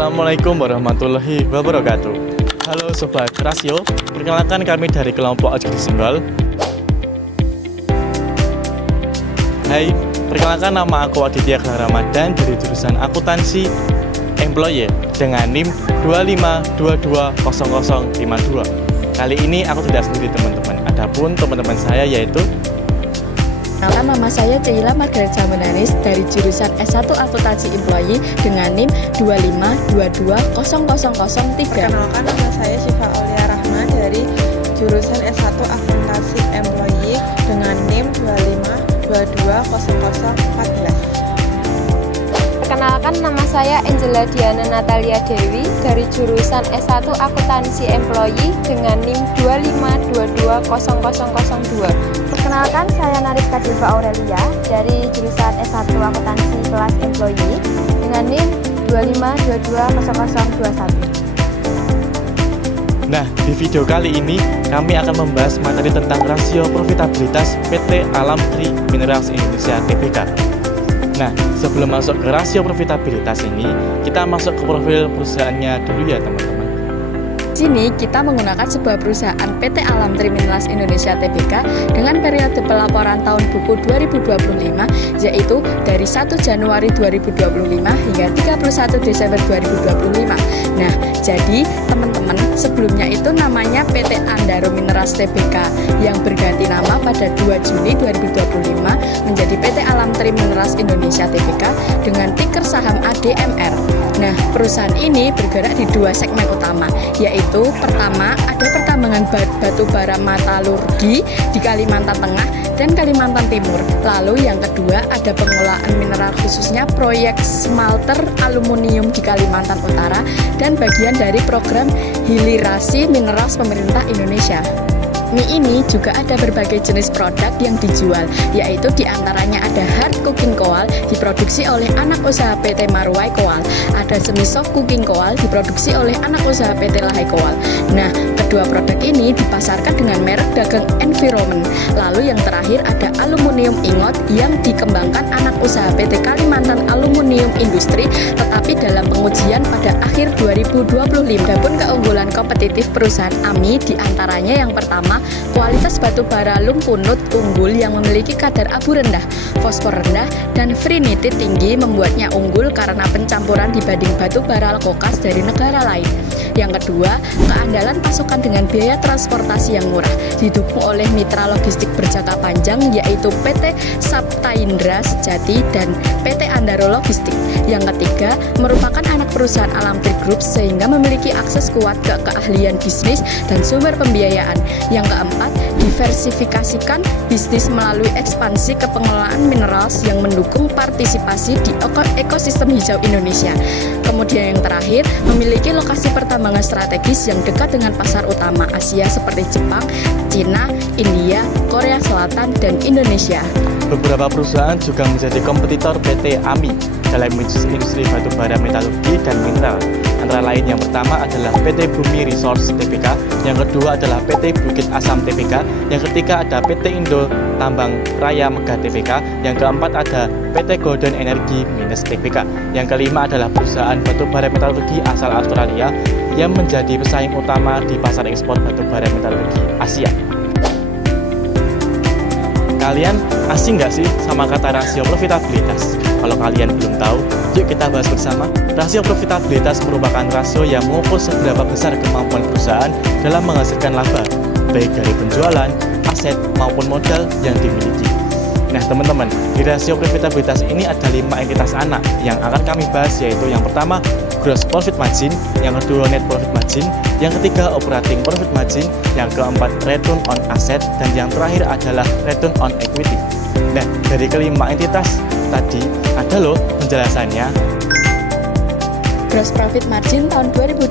Assalamualaikum warahmatullahi wabarakatuh. Halo Sobat Rasio, perkenalkan kami dari kelompok Ojek Simbol. Hai, perkenalkan nama aku Aditya Ramadan dari jurusan Akuntansi Employee dengan NIM 252200052. Kali ini aku tidak sendiri teman-teman, adapun teman-teman saya yaitu Perkenalkan, nama saya Ceila Margaret Jamenanis dari jurusan S1 Akuntansi Employee dengan NIM 252200003. Perkenalkan, nama saya Syifa Aulia Rahma dari jurusan S1 Akuntansi Employee dengan NIM 2522014. Perkenalkan, nama saya Angela Diana Natalia Dewi dari jurusan S1 Akuntansi Employee dengan NIM 252200002. Perkenalkan, saya Nariska Dilva Aurelia dari jurusan S1 Akuntansi kelas Employee dengan NIM 2520021. Nah, di video kali ini kami akan membahas materi tentang rasio profitabilitas PT Alam Tri Minerals Indonesia Tbk. Nah, sebelum masuk ke rasio profitabilitas ini, kita masuk ke profil perusahaannya dulu ya teman-teman. Di sini kita menggunakan sebuah perusahaan PT Alam Tri Minerals Indonesia Tbk dengan periode pelaporan tahun buku 2025 yaitu dari 1 Januari 2025 hingga 31 Desember 2025. Nah, jadi teman-teman, sebelumnya itu namanya PT Andaro Minerals Tbk yang berganti nama pada 2 Juni 2025 menjadi PT Alam Tri Minerals Indonesia Tbk dengan tiker saham ADMR. Nah, perusahaan ini bergerak di dua segmen utama, yaitu pertama ada pertambangan batu bara metalurgi di Kalimantan Tengah dan Kalimantan Timur. Lalu yang kedua ada pengelolaan mineral khususnya proyek smelter aluminium di Kalimantan Utara dan bagian dari program hilirisasi mineral pemerintah Indonesia. Mie ini juga ada berbagai jenis produk yang dijual, yaitu diantaranya ada hard cooking koal diproduksi oleh anak usaha PT Marwai Koal, ada semi soft cooking koal diproduksi oleh anak usaha PT Lahai Koal. Nah, kedua produk ini dipasarkan dengan merek dagang Environment. Lalu yang terakhir ada aluminium ingot yang dikembangkan anak usaha PT Kalimantan Aluminium Industri, tetapi dalam pengujian pada akhir 2025. Adapun keunggulan kompetitif perusahaan AMI diantaranya yang pertama, kualitas batu bara lumpunut unggul yang memiliki kadar abu rendah, fosfor rendah, dan frinity tinggi membuatnya unggul karena pencampuran dibanding batu bara kokas dari negara lain. Yang kedua, keandalan pasokan dengan biaya transportasi yang murah, didukung oleh mitra logistik berjangka panjang yaitu PT Saptaindra Sejati dan PT Andaro Logistik. Yang ketiga, merupakan anak perusahaan Alam Tri Group sehingga memiliki akses kuat ke keahlian bisnis dan sumber pembiayaan. Yang keempat, diversifikasikan bisnis melalui ekspansi ke pengelolaan minerals yang mendukung partisipasi di ekosistem hijau Indonesia. Kemudian yang terakhir, memiliki lokasi pertambangan strategis yang dekat dengan pasar utama Asia seperti Jepang, Cina, India, Korea Selatan, dan Indonesia. Beberapa perusahaan juga menjadi kompetitor PT AMI dalam industri batu bara metalurgi dan mineral. Antara lain yang pertama adalah PT Bumi Resource Tbk, yang kedua adalah PT Bukit Asam Tbk, yang ketiga ada PT Indo Tambang Raya Megah Tbk, yang keempat ada PT Golden Energy Mines Tbk, yang kelima adalah perusahaan batu bara metalurgi asal Australia yang menjadi pesaing utama di pasar ekspor batu bara metalurgi Asia. Kalian asing nggak sih sama kata rasio profitabilitas? Kalau kalian belum tahu, yuk kita bahas bersama. Rasio profitabilitas merupakan rasio yang mengukur seberapa besar kemampuan perusahaan dalam menghasilkan laba, baik dari penjualan, aset, maupun modal yang dimiliki. Nah teman-teman, di rasio profitabilitas ini ada 5 entitas anak yang akan kami bahas, yaitu yang pertama gross profit margin, yang kedua net profit margin, yang ketiga operating profit margin, yang keempat return on asset, dan yang terakhir adalah return on equity. Nah, dari kelima entitas tadi ada loh penjelasannya. Gross profit margin tahun 2025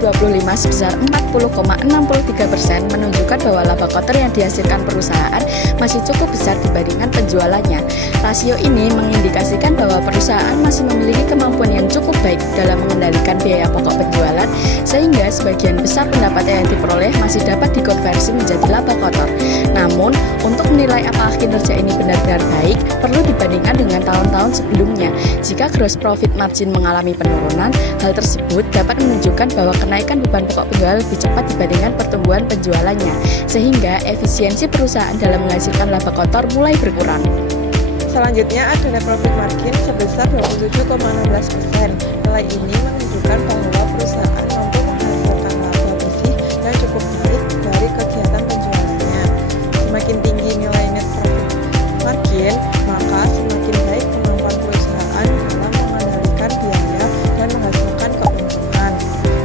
sebesar 40,63% menunjukkan bahwa laba kotor yang dihasilkan perusahaan masih cukup besar dibandingkan penjualannya. Rasio ini mengindikasikan bahwa perusahaan masih memiliki kemampuan yang cukup baik dalam mengendalikan biaya pokok penjualan, sehingga sebagian besar pendapatan yang diperoleh masih dapat dikonversi menjadi laba kotor. Namun, untuk menilai apakah kinerja ini benar-benar baik, perlu dibandingkan dengan tahun-tahun sebelumnya. Jika gross profit margin mengalami penurunan, hal tersebut tersebut dapat menunjukkan bahwa kenaikan beban pokok penjual lebih cepat dibandingkan pertumbuhan penjualannya, sehingga efisiensi perusahaan dalam menghasilkan laba kotor mulai berkurang. Selanjutnya ada net profit margin sebesar 27,16%. Nilai ini menunjukkan bahwa perusahaan mampu menghasilkan laba bersih yang cukup baik dari kegiatan penjualannya. Semakin tinggi nilai net profit margin, maka semakin baik kemampuan perusahaan dalam mengendalikan biaya dan menghasilkan keuntungan.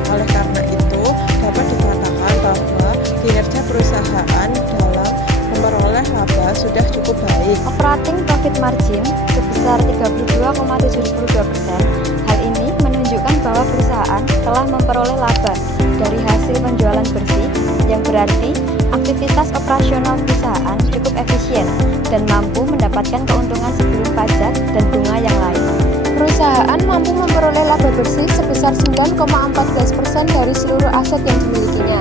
Oleh karena itu, dapat dikatakan bahwa kinerja perusahaan dalam memperoleh laba sudah cukup baik. Operating profit margin sebesar 32,72%. Hal ini menunjukkan bahwa perusahaan telah memperoleh laba dari hasil penjualan bersih, yang berarti aktivitas operasional perusahaan cukup efisien dan mampu mendapatkan keuntungan sebelum pajak dan bunga yang lain. Perusahaan mampu memperoleh laba bersih sebesar 9,14% dari seluruh aset yang dimilikinya.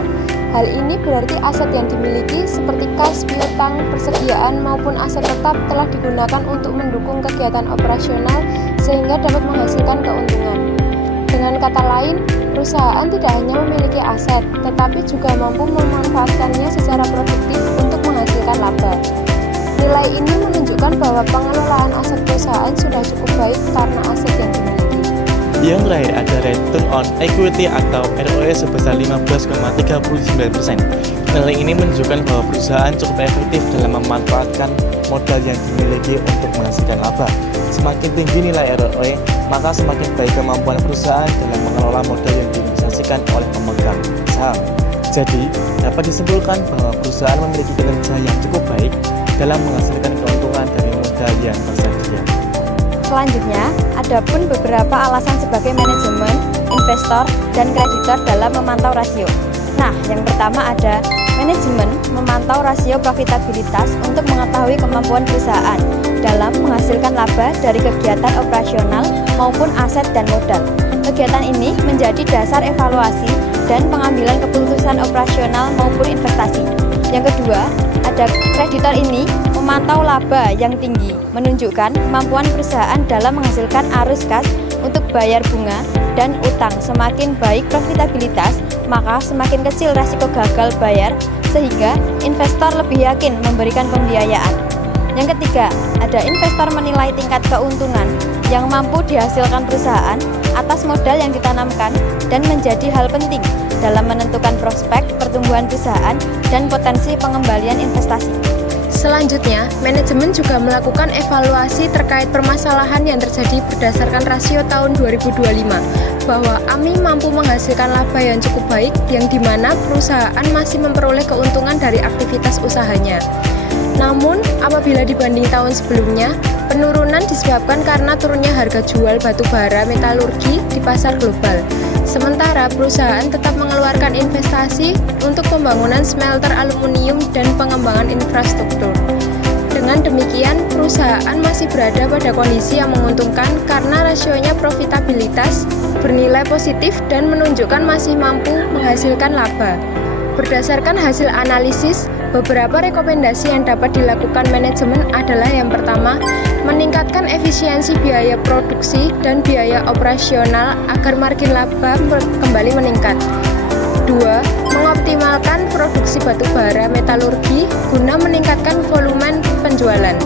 Hal ini berarti aset yang dimiliki seperti kas, piutang, persediaan maupun aset tetap telah digunakan untuk mendukung kegiatan operasional sehingga dapat menghasilkan keuntungan. Dengan kata lain, perusahaan tidak hanya memiliki aset, tetapi juga mampu memanfaatkannya secara produktif untuk menghasilkan laba. Nilai ini menunjukkan bahwa pengelolaan aset perusahaan sudah cukup baik karena aset yang dimiliki. Yang terakhir ada return on equity atau ROE sebesar 15,39%. Nilai ini menunjukkan bahwa perusahaan cukup efektif dalam memanfaatkan modal yang dimiliki untuk menghasilkan laba. Semakin tinggi nilai ROE, maka semakin baik kemampuan perusahaan dalam mengelola modal yang diinvestasikan oleh pemegang saham. Jadi, dapat disimpulkan bahwa perusahaan memiliki kinerja yang cukup baik dalam menghasilkan keuntungan dari modal yang tersedia. Selanjutnya, ada pun beberapa alasan sebagai manajemen, investor, dan kreditor dalam memantau rasio. Nah, yang pertama ada manajemen memantau rasio profitabilitas untuk mengetahui kemampuan perusahaan dalam menghasilkan laba dari kegiatan operasional maupun aset dan modal. Kegiatan ini menjadi dasar evaluasi dan pengambilan keputusan operasional maupun investasi. Yang kedua, ada kreditor ini memantau laba yang tinggi, menunjukkan kemampuan perusahaan dalam menghasilkan arus kas untuk bayar bunga dan utang. Semakin baik profitabilitas, maka semakin kecil risiko gagal bayar, sehingga investor lebih yakin memberikan pembiayaan. Yang ketiga, ada investor menilai tingkat keuntungan yang mampu dihasilkan perusahaan atas modal yang ditanamkan dan menjadi hal penting dalam menentukan prospek pertumbuhan perusahaan dan potensi pengembalian investasi. Selanjutnya, manajemen juga melakukan evaluasi terkait permasalahan yang terjadi berdasarkan rasio tahun 2025, bahwa AMI mampu menghasilkan laba yang cukup baik, yang dimana perusahaan masih memperoleh keuntungan dari aktivitas usahanya. Namun, apabila dibanding tahun sebelumnya, penurunan disebabkan karena turunnya harga jual batu bara metalurgi di pasar global. Sementara perusahaan tetap mengeluarkan investasi untuk pembangunan smelter aluminium dan pengembangan infrastruktur. Dengan demikian, perusahaan masih berada pada kondisi yang menguntungkan karena rasionya profitabilitas bernilai positif dan menunjukkan masih mampu menghasilkan laba. Berdasarkan hasil analisis, beberapa rekomendasi yang dapat dilakukan manajemen adalah yang pertama, meningkatkan efisiensi biaya produksi dan biaya operasional agar margin laba kembali meningkat. 2. Mengoptimalkan produksi batu bara metalurgi guna meningkatkan volume penjualan.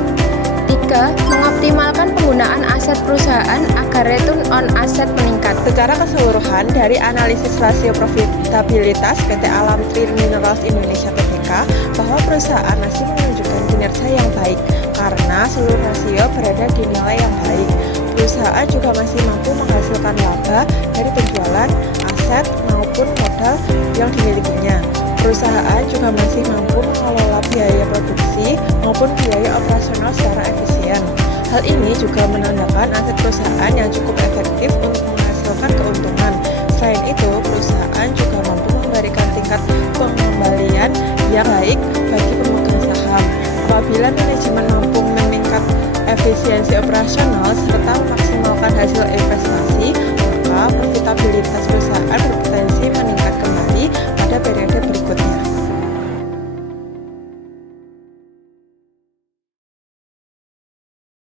3. Mengoptimalkan penggunaan aset perusahaan agar return on asset meningkat. Secara keseluruhan, dari analisis rasio profitabilitas PT Alam Triminerals Indonesia Tbk, bahwa perusahaan masih menunjukkan kinerja yang baik karena seluruh rasio berada di nilai yang baik. Perusahaan juga masih mampu menghasilkan laba dari penjualan aset maupun modal yang dimilikinya. Perusahaan juga masih mampu mengelola biaya produksi maupun biaya operasional secara efisien. Hal ini juga menandakan aset perusahaan yang cukup efektif untuk menghasilkan keuntungan. Selain itu, perusahaan juga mampu memberikan tingkat pengembalian yang baik bagi pemegang saham. Apabila manajemen mampu meningkat efisiensi operasional serta memaksimalkan hasil investasi, maka profitabilitas